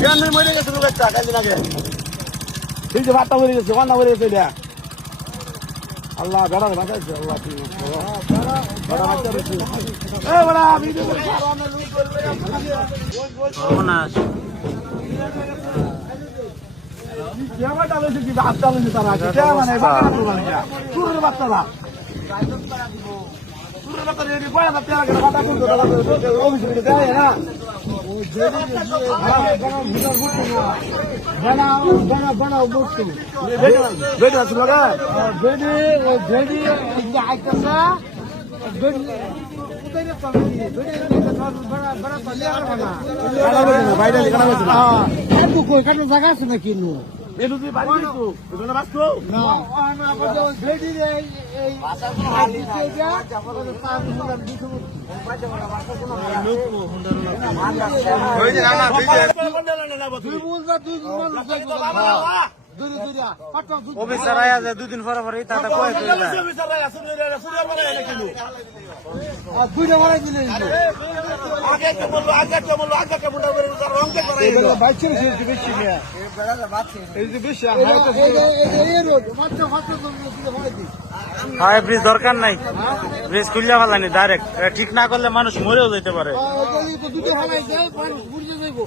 কেন মরে গেছে লোকটা কাজে লাগে এই যে বার্তা মরে গেছে অন্য মরে গেছে এটা আল্লাহ বেড়া বাঁচাইছে আল্লাহ বেড়া বাঁচাইছে এ বেড়া ভিডিও করে সর্বনাশ কেমনটা লইছে কি বাচ্চা লইছে তারা কেমন বাচ্চা লইছে সুরের বাচ্চারা সুরের বাচ্চা রেডি করা না তেরা করে বাটা করতে দাও অফিসে যায় না ও জেডি বানা বুঝছো বেটা আছে লাগা জেডি ইন্দা আইতাছে জেডি উদাইরে চলছি জেডি বড় প্লেয়ার বানা বাইরে লিখা আছে হ্যাঁ আর কই কাটো জায়গা আছে নাকি নো এর তুই বাড়ি গেছো ওখানে বাসছো না না বাজে জেডি এই ভাষা কোনো হালি না যাবো তার মুলার দিছো বাজে বড় ভাষা কোনো লোক হুন্ডার ওই যে না তুই বলছা তুই অফিসার আয়া যায় দুদিন পরে পরে তাটা কয় কই যায় অফিসার আয়া সুরিয়া বানাই না কেন আর দুইটা মারাই দিলে আগে কে বললো আগে মুন্ডা করে তার রং কে করে এবারে বাচ্চা বেশি নিয়া এই বেড়াটা বাচ্চা এই যে বেশি এই রোড বাচ্চা দিলে মারাই দি হ্যাঁ ব্রিজ দরকার নাই ব্রিজ খুললে ফেলানি ডাইরেক্ট ঠিক না করলে মানুষ মরেও যেতে পারে দুটো হারাই যায় মানুষ বুঝে যাইবো